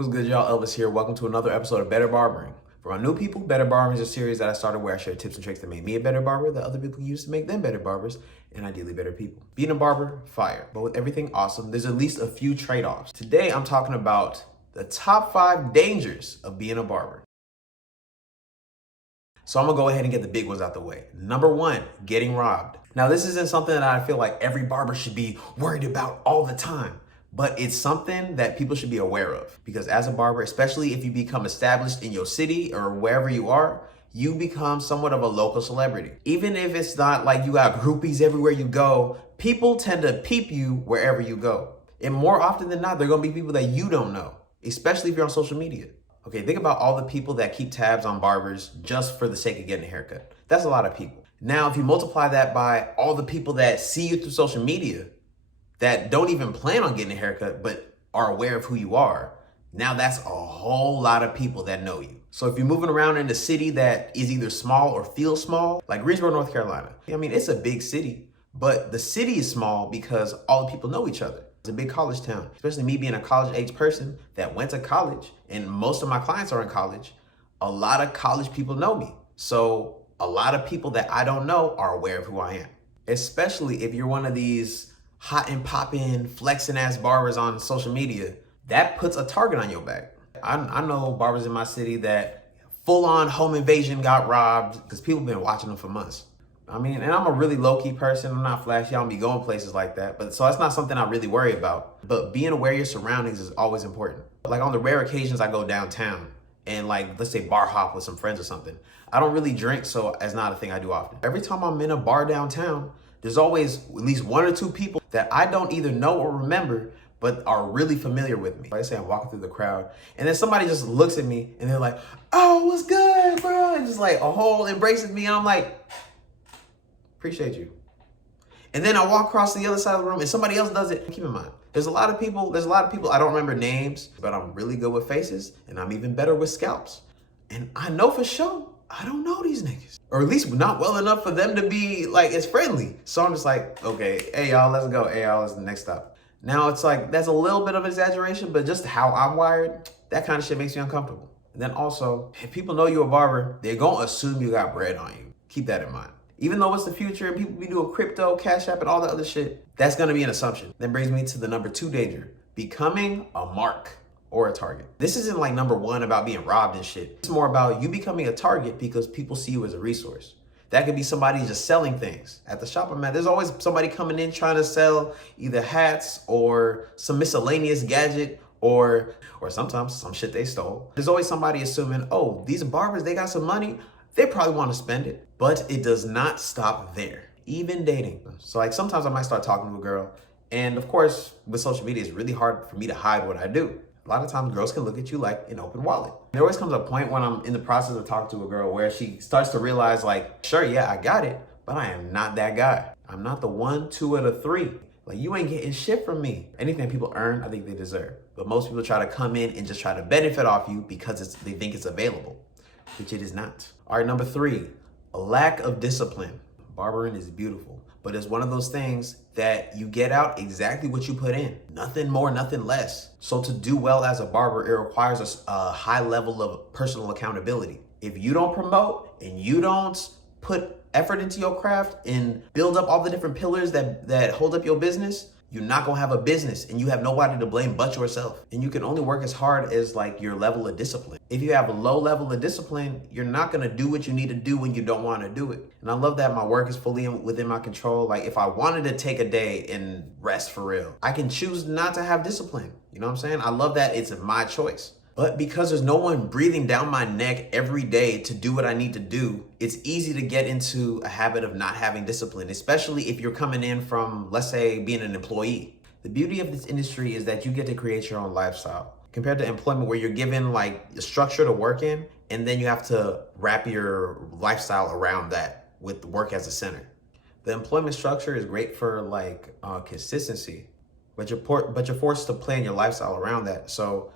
What's good, y'all? Elvis here. Welcome to another episode of Better Barbering. For my new people, Better Barbering is a series that I started where I share tips and tricks that made me a better barber that other people use to make them better barbers and ideally better people. Being a barber, fire. But with everything awesome, there's at least a few trade-offs. Today, I'm talking about the top 5 dangers of being a barber. So I'm gonna go ahead and get the big ones out the way. Number 1, getting robbed. Now, this isn't something that I feel like every barber should be worried about all the time, but it's something that people should be aware of, because as a barber, especially if you become established in your city or wherever you are, you become somewhat of a local celebrity. Even if it's not like you got groupies everywhere you go, people tend to peep you wherever you go. And more often than not, they're gonna be people that you don't know, especially if you're on social media. Okay, think about all the people that keep tabs on barbers just for the sake of getting a haircut. That's a lot of people. Now, if you multiply that by all the people that see you through social media that don't even plan on getting a haircut but are aware of who you are, now that's a whole lot of people that know you. So if you're moving around in a city that is either small or feels small, like Greensboro, North Carolina, I mean, it's a big city, but the city is small because all the people know each other. It's a big college town, especially me being a college-age person that went to college, and most of my clients are in college. A lot of college people know me. So a lot of people that I don't know are aware of who I am, especially if you're one of these hot and poppin', flexing ass barbers on social media. That puts a target on your back. I know barbers in my city that full-on home invasion got robbed because people have been watching them for months. I mean, and I'm a really low-key person. I'm not flashy. I don't be going places like that. But so that's not something I really worry about. But being aware of your surroundings is always important. Like on the rare occasions I go downtown and like, let's say bar hop with some friends or something. I don't really drink, so it's not a thing I do often. Every time I'm in a bar downtown, there's always at least 1 or 2 people that I don't either know or remember, but are really familiar with me. Like I say, I'm walking through the crowd, and then somebody just looks at me and they're like, "Oh, what's good, bro?" And just like a whole embraces me, and I'm like, "Appreciate you." And then I walk across to the other side of the room and somebody else does it. Keep in mind, there's a lot of people I don't remember names, but I'm really good with faces, and I'm even better with scalps. And I know for sure I don't know these niggas, or at least not well enough for them to be like, it's friendly. So I'm just like, okay, hey y'all, let's go. Hey y'all, let's the next stop. Now it's like, that's a little bit of an exaggeration, but just how I'm wired, that kind of shit makes me uncomfortable. And then also, if people know you're a barber, they're gonna assume you got bread on you. Keep that in mind. Even though it's the future and people be doing crypto, Cash App, and all that other shit, that's gonna be an assumption. That brings me to the number 2 danger, becoming a mark or a target. This isn't like number 1 about being robbed and shit. It's more about you becoming a target because people see you as a resource. That could be somebody just selling things. At the shop I'm at, there's always somebody coming in trying to sell either hats or some miscellaneous gadget or sometimes some shit they stole. There's always somebody assuming, oh, these barbers, they got some money, they probably want to spend it. But it does not stop there, even dating. So like sometimes I might start talking to a girl, and of course with social media, it's really hard for me to hide what I do. A lot of times girls can look at you like an open wallet. There always comes a point when I'm in the process of talking to a girl where she starts to realize like, sure, yeah, I got it, but I am not that guy. I'm not the 1, 2, or the 3. Like, you ain't getting shit from me. Anything people earn, I think they deserve. But most people try to come in and just try to benefit off you because they think it's available, which it is not. All right, number 3, a lack of discipline. Barbering is beautiful, but it's one of those things that you get out exactly what you put in. Nothing more, nothing less. So to do well as a barber, it requires a high level of personal accountability. If you don't promote and you don't put effort into your craft and build up all the different pillars that hold up your business, you're not gonna have a business, and you have nobody to blame but yourself. And you can only work as hard as like your level of discipline. If you have a low level of discipline, you're not gonna do what you need to do when you don't wanna do it. And I love that my work is fully within my control. Like if I wanted to take a day and rest for real, I can choose not to have discipline. You know what I'm saying? I love that it's my choice. But because there's no one breathing down my neck every day to do what I need to do, it's easy to get into a habit of not having discipline, especially if you're coming in from, let's say, being an employee. The beauty of this industry is that you get to create your own lifestyle compared to employment where you're given like a structure to work in, and then you have to wrap your lifestyle around that with work as a center. The employment structure is great for like consistency, but you're forced to plan your lifestyle around that. So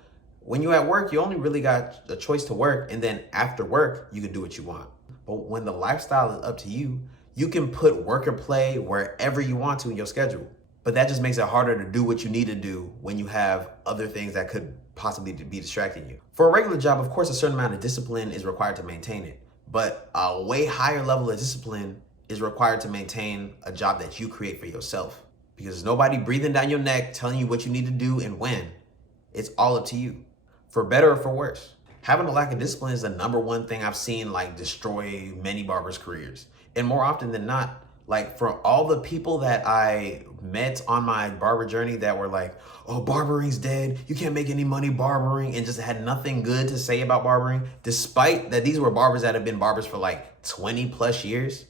when you're at work, you only really got a choice to work, and then after work, you can do what you want. But when the lifestyle is up to you, you can put work or play wherever you want to in your schedule. But that just makes it harder to do what you need to do when you have other things that could possibly be distracting you. For a regular job, of course, a certain amount of discipline is required to maintain it, but a way higher level of discipline is required to maintain a job that you create for yourself, because there's nobody breathing down your neck telling you what you need to do and when. It's all up to you, for better or for worse. Having a lack of discipline is the number one thing I've seen like destroy many barbers' careers. And more often than not, like for all the people that I met on my barber journey that were like, oh, barbering's dead, you can't make any money barbering, and just had nothing good to say about barbering, despite that these were barbers that have been barbers for like 20 plus years,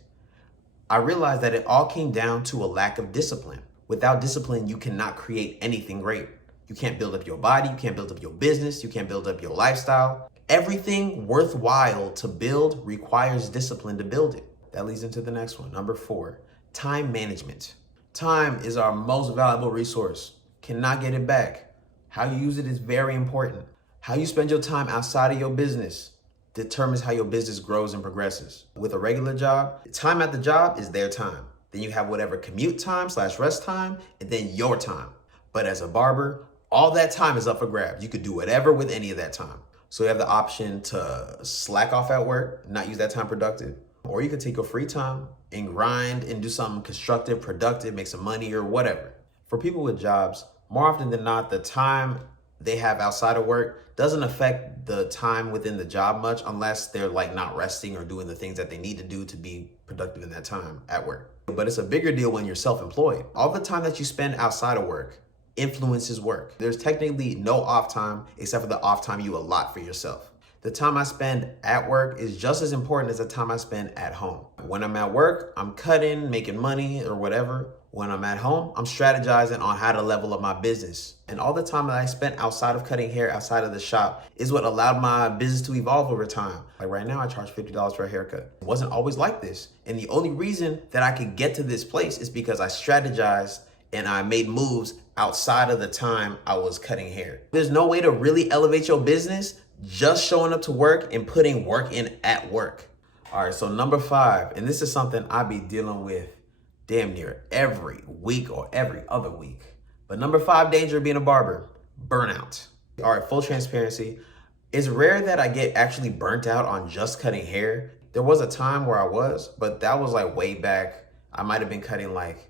I realized that it all came down to a lack of discipline. Without discipline, you cannot create anything great. You can't build up your body, you can't build up your business, you can't build up your lifestyle. Everything worthwhile to build requires discipline to build it. That leads into the next one. Number 4, time management. Time is our most valuable resource. Cannot get it back. How you use it is very important. How you spend your time outside of your business determines how your business grows and progresses. With a regular job, time at the job is their time. Then you have whatever commute time / rest time, and then your time. But as a barber, all that time is up for grabs. You could do whatever with any of that time. So you have the option to slack off at work, not use that time productive. Or you could take your free time and grind and do something constructive, productive, make some money or whatever. For people with jobs, more often than not, the time they have outside of work doesn't affect the time within the job much unless they're like not resting or doing the things that they need to do to be productive in that time at work. But it's a bigger deal when you're self-employed. All the time that you spend outside of work influences work. There's technically no off time except for the off time you allot for yourself. The time I spend at work is just as important as the time I spend at home. When I'm at work, I'm cutting, making money or whatever. When I'm at home, I'm strategizing on how to level up my business. And all the time that I spent outside of cutting hair, outside of the shop, is what allowed my business to evolve over time. Like right now, I charge $50 for a haircut. It wasn't always like this. And the only reason that I could get to this place is because I strategized and I made moves outside of the time I was cutting hair. There's no way to really elevate your business just showing up to work and putting work in at work. All right, so number 5, and this is something I be dealing with damn near every week or every other week. But number 5 danger of being a barber, burnout. All right, full transparency. It's rare that I get actually burnt out on just cutting hair. There was a time where I was, but that was like way back. I might have been cutting like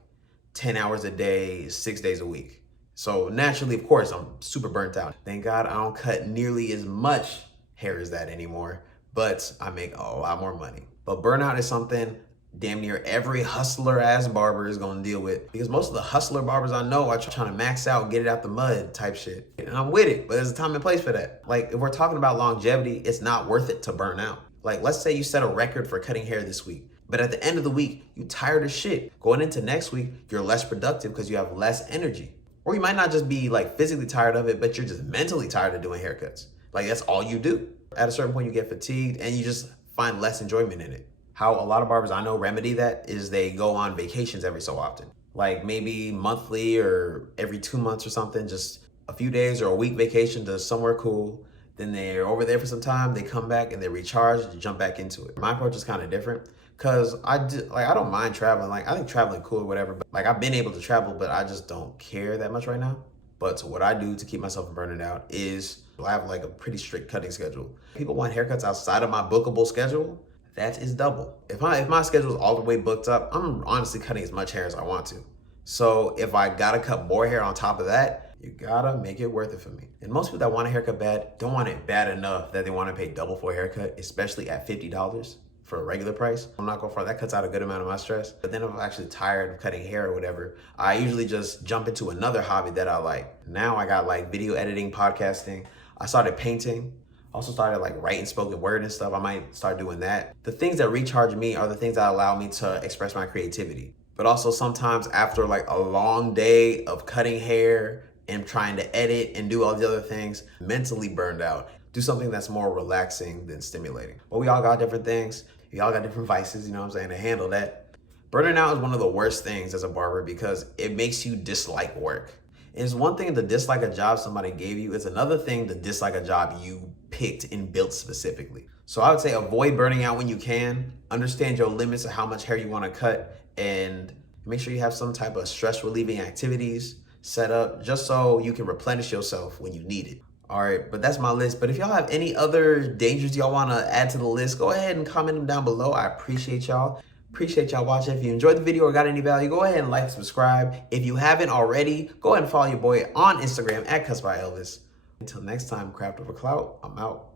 10 hours a day, 6 days a week. So naturally, of course, I'm super burnt out. Thank God I don't cut nearly as much hair as that anymore, but I make a lot more money. But burnout is something damn near every hustler ass barber is gonna deal with, because most of the hustler barbers I know are trying to max out, get it out the mud type shit. And I'm with it, but there's a time and place for that. Like if we're talking about longevity, it's not worth it to burn out. Like let's say you set a record for cutting hair this week, but at the end of the week, you tired as shit. Going into next week, you're less productive because you have less energy. Or you might not just be like physically tired of it, but you're just mentally tired of doing haircuts. Like that's all you do. At a certain point, you get fatigued and you just find less enjoyment in it. How a lot of barbers I know remedy that is they go on vacations every so often. Like maybe monthly or every 2 months or something, just a few days or a week vacation to somewhere cool. Then they're over there for some time, they come back and they recharge and jump back into it. My approach is kind of different. Cause I don't mind traveling. Like I think traveling cool or whatever, but like I've been able to travel, but I just don't care that much right now. But what I do to keep myself from burning out is I have like a pretty strict cutting schedule. People want haircuts outside of my bookable schedule. That is double. If my schedule is all the way booked up, I'm honestly cutting as much hair as I want to. So if I gotta cut more hair on top of that, you gotta make it worth it for me. And most people that want a haircut bad don't want it bad enough that they want to pay double for a haircut, especially at $50. For a regular price. I'm not going for that cuts out a good amount of my stress. But then if I'm actually tired of cutting hair or whatever, I usually just jump into another hobby that I like. Now I got like video editing, podcasting. I started painting. Also started like writing spoken word and stuff. I might start doing that. The things that recharge me are the things that allow me to express my creativity. But also sometimes after like a long day of cutting hair and trying to edit and do all the other things, mentally burned out. Do something that's more relaxing than stimulating. But we all got different things. We all got different vices, you know what I'm saying, to handle that. Burning out is one of the worst things as a barber because it makes you dislike work. It's one thing to dislike a job somebody gave you. It's another thing to dislike a job you picked and built specifically. So I would say avoid burning out when you can. Understand your limits of how much hair you want to cut and Make sure you have some type of stress relieving activities set up just so you can replenish yourself when you need it. All right, but that's my list. But if y'all have any other dangers y'all want to add to the list, go ahead and comment them down below. I appreciate y'all. Appreciate y'all watching. If you enjoyed the video or got any value, go ahead and like, subscribe. If you haven't already, go ahead and follow your boy on Instagram at CutsByElvis. Until next time, Craft Over Clout, I'm out.